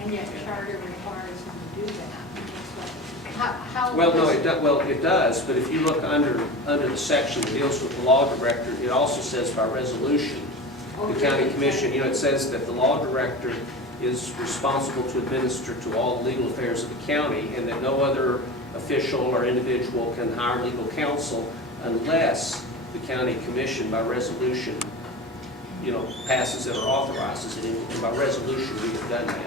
And yet charter requires them to do that. How? Well, no, it does, but if you look under the section that deals with the law director, it also says by resolution, the county commission, it says that the law director is responsible to administer to all the legal affairs of the county, and that no other official or individual can hire legal counsel unless the county commission by resolution, passes it or authorizes it, and by resolution we have done that.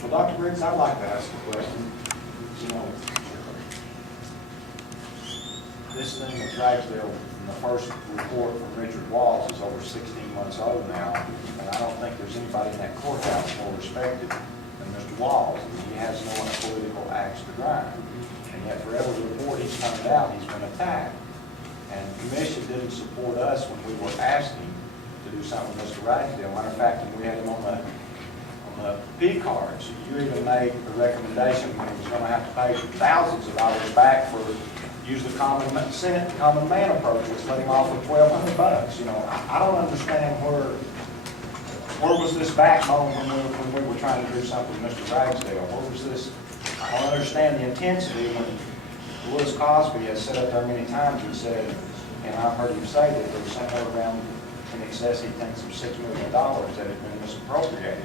Well, Dr. Briggs, I'd like to ask a question. This thing with Dragsdale, in the first report from Richard Walls, is over 16 months old now, and I don't think there's anybody in that courthouse more respected than Mr. Walls. He has no political axe to grind, and yet for every report he's turned out, he's been attacked. And the commission didn't support us when we were asking to do something with Mr. Ragsdale. Matter of fact, when we had him on the P cards, you even made a recommendation when he was going to have to pay thousands of dollars back for use the common man approach, which let him off with $1,200. I don't understand where was this backbone when we were trying to do something with Mr. Ragsdale? Where was this? I don't understand the intensity when Louis Cosby has said up there many times and said, and I've heard him say that there was somewhere around in excess, he thinks, of $6 million that had been misappropriated.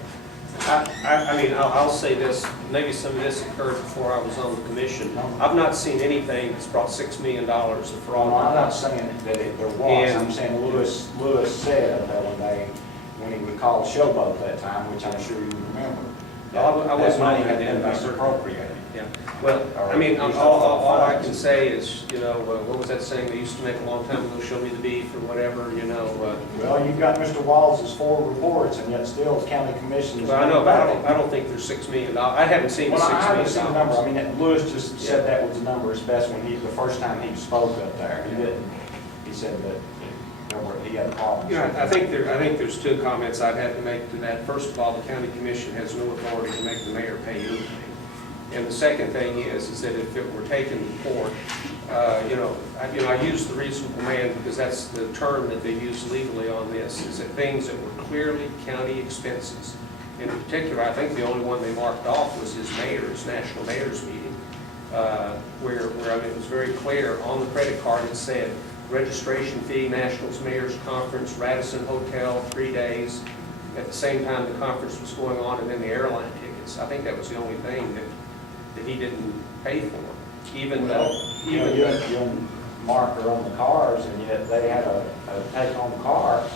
I'll say this, maybe some of this occurred before I was on the commission. I've not seen anything that's brought $6 million of fraud. No, I'm not saying that there was. I'm saying Louis said when he would call Showboat that time, which I'm sure you remember. I wasn't money on had that been then. misappropriated. Yeah. Well, all I can say is, what was that saying they used to make a long time ago? Show me the beef or whatever, Well, you've got Mr. Walls' 4 reports, and yet still the county commission is. Well, I know, but I don't think there's $6 million. I haven't seen the $6 Well, million. I haven't seen the number. Louis just said that was the number as best when the first time he spoke up there. He didn't. He said that he had problems. I think there's 2 comments I'd have to make to that. First of all, the county commission has no authority to make the mayor pay anything. And the second thing is that if it were taken to court, I use the reasonable man because that's the term that they use legally on this, is that things that were clearly county expenses. In particular, I think the only one they marked off was his national mayor's meeting, where it was very clear on the credit card it said, registration fee, Nationals Mayor's Conference, Radisson Hotel, 3 days. At the same time the conference was going on, and then the airline tickets. I think that was the only thing that he didn't pay for, even though you marker on the cars, and yet they had a take-home car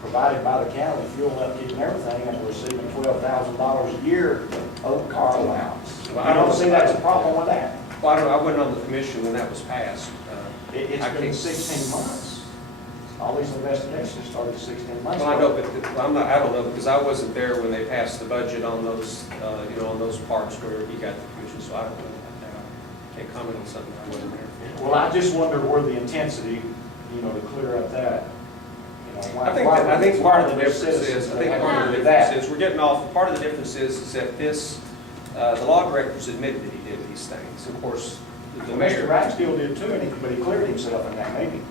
provided by the county, fuel, upkeep, and everything, and receiving $12,000 a year of car allowance. Well, I don't see that's a problem with that. Well, I wasn't on the commission when that was passed. It's been 16 months. All these investigations started 16 months Well, I ago. know, but I don't know, because I wasn't there when they passed the budget on those, on those parts where you got the commission, so I don't know about that. I can't comment on something I wasn't there for. Well, I just wonder where the intensity, to clear up that. I think part of the difference is, we're getting off, part of the difference is that this, the law directors admitted that he did these things. Of course, the mayor. Mr. Ragsdale did too, but he cleared himself in that meeting.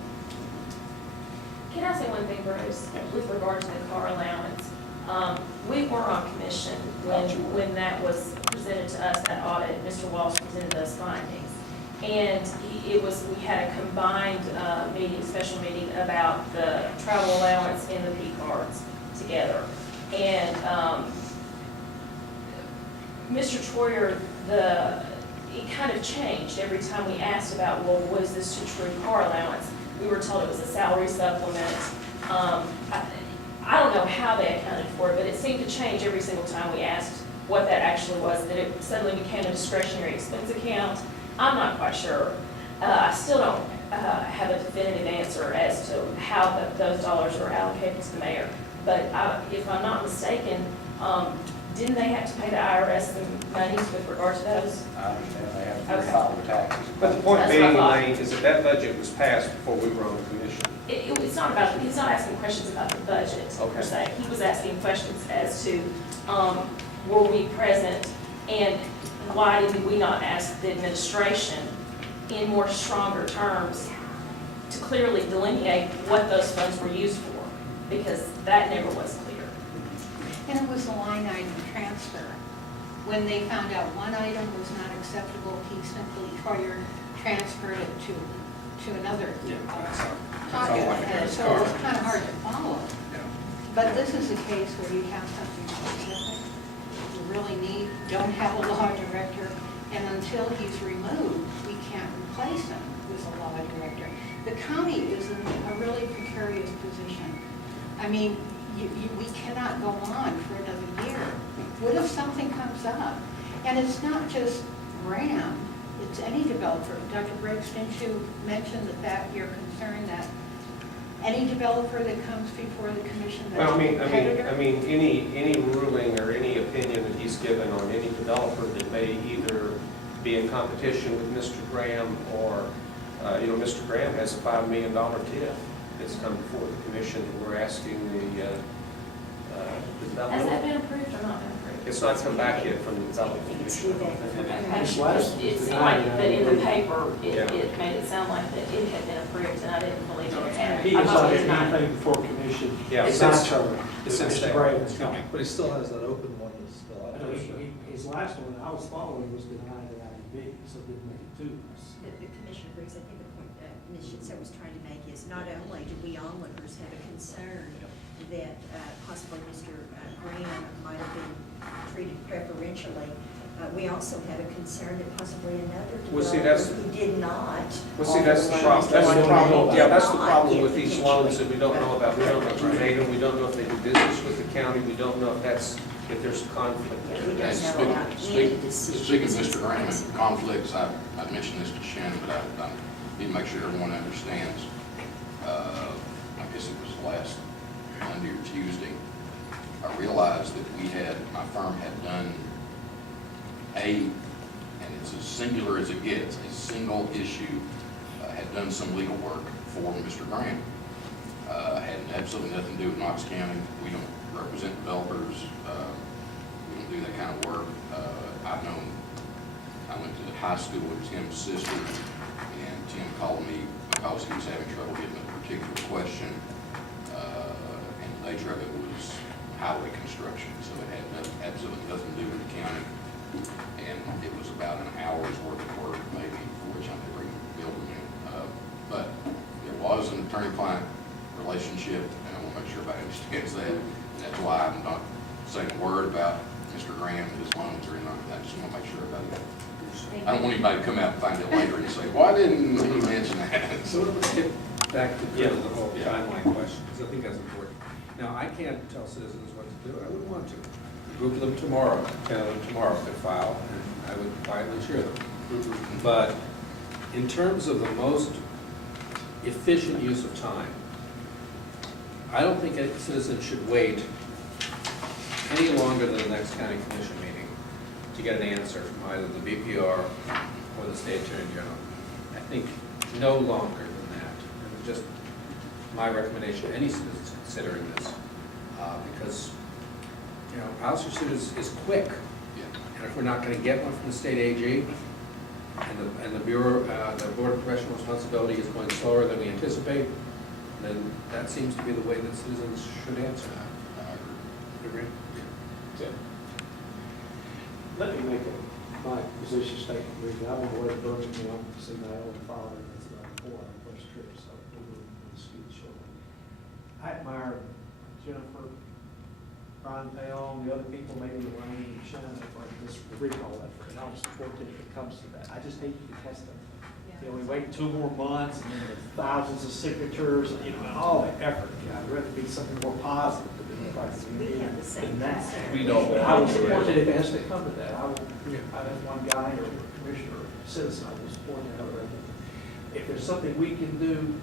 Can I say one thing, Bruce, with regard to the car allowance? We were on commission when that was presented to us, that audit. Mr. Walsh presented those findings. And we had a combined meeting, special meeting about the travel allowance and the P cards together. And Mr. Troyer, it kind of changed every time we asked about, well, was this a true car allowance? We were told it was a salary supplement. I don't know how they accounted for it, but it seemed to change every single time we asked what that actually was, that it suddenly became a discretionary expense account. I'm not quite sure. I still don't have a definitive answer as to how those dollars are allocated to the mayor. But if I'm not mistaken, didn't they have to pay the IRS some monies with regard to those? I understand they have to file their taxes. But the point That's being, what I thought. Elaine, is that budget was passed before we were on the commission. It's not about, he's not asking questions about the budget, per Okay. se. He was asking questions as to, were we present, and why did we not ask the administration in more stronger terms to clearly delineate what those funds were used for? Because that never was clear. then it was a line item transfer. When they found out one item was not acceptable, he simply transferred it to another pocket. And so it's kind of hard to follow. But this is a case where you have something specific, you really don't have a law director, and until he's removed, we can't replace him with a law director. The county is in a really precarious position. I mean, we cannot go on for another year. What if something comes up? And it's not just Graham, it's any developer. Dr. Briggs, didn't you mention that you're concerned that any developer that comes before the commission that's Well, a competitor? I mean, any ruling or any opinion that he's given on any developer that may either be in competition with Mr. Graham or, Mr. Graham has a $5 million TIF that's come before the commission, and we're asking the Has developer. that been approved or not been approved? It's not come back yet from the development commission. It seemed like that in the paper, it made it sound like that it had been approved, and I didn't believe it had. He I has thought not it was had not. anything before commission. Yeah, It's since- not charged. it's since Mr. they- Gray is coming. But he still has that open one that's still I out know there. his last one I was following was denied at IUB, so it didn't make it to us. The Commissioner Briggs, I think the point that Ms. Shitzer was trying to make is not only do we onlookers have a concern that possibly Mr. Graham might have been treated preferentially, we also have a concern that possibly another Well, see, that's- developer who did not. Well, see, that's the problem. That's the problem. Yeah, that's the problem Did with not these get loans that we don't know about. We don't know potential. who made them, we don't know if they do business with the county, we don't know if there's a conflict. Yeah, we don't Speak- know about any Speaking decisions. of Mr. Graham and conflicts, I mentioned this to Shannon, but I need to make sure everyone understands. I guess it was last Monday or Tuesday, I realized that my firm had done and it's as singular as it gets, a single issue, had done some legal work for Mr. Graham. Had absolutely nothing to do with Knox County. We don't represent developers. We don't do that kind of work. I went to high school with Tim's sister, and Tim called me because he was having trouble getting a particular question, and the nature of it was highway construction, so it had absolutely nothing to do with the county. And it was about an hour's worth of work, maybe, for which I'm never even building it. But there was an attorney-client relationship, and I want to make sure everybody understands that. And that's why I'm not saying a word about Mr. Graham and his loans or anything. I just want to make sure everybody, I don't want anybody to come out and find it later and say, why didn't he mention that? So let's get back to Yeah. the whole Yeah. timeline question, because I think that's important. Now, I can't tell citizens what to do, I wouldn't want to. Group them tomorrow, 10 of them tomorrow if they file, and I would quietly cheer them. But in terms of the most efficient use of time, I don't think a citizen should wait any longer than the next county commission meeting to get an answer from either the BPR or the state attorney general. I think no longer than that. And it's just my recommendation to any citizens considering this, because, Ouster suit is quick. Yeah. And if we're not going to get one from the state AG, and the Bureau, the Board of Professional Responsibility is going slower than we anticipate, then that seems to be the way that citizens should answer. I agree. Agree? Let me make my position statement briefly. I'm on the way to Birmingham to see my own father, and it's about 4 hour bus trip, so we'll be speed shortly. I admire Jennifer, Brian Payon, the other people, maybe Elaine and Shannon, for this recall effort, and I'll support it if it comes to that. I just hate to test them. We wait 2 more months, and then there's thousands of signatures, and all the effort. I'd rather be something more positive to do We have the same than that. concern. We don't. But I will support it if it has to come to that. I have one guy or commissioner or citizen, I will support that. If there's something we can do,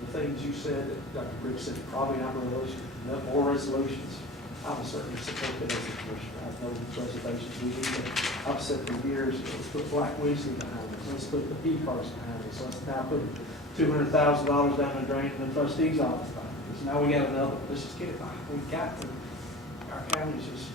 the things you said, that Dr. Briggs said, probably not more resolutions, I will certainly support that as a commissioner. I have no reservations. We need to, I've said for years, let's put Black Weasley behind us, let's put the P-Cars behind us, let's now put $200,000 down the drain in the trustee's office behind us. Now we got another one. Let's just get it behind. We've got to, our county's just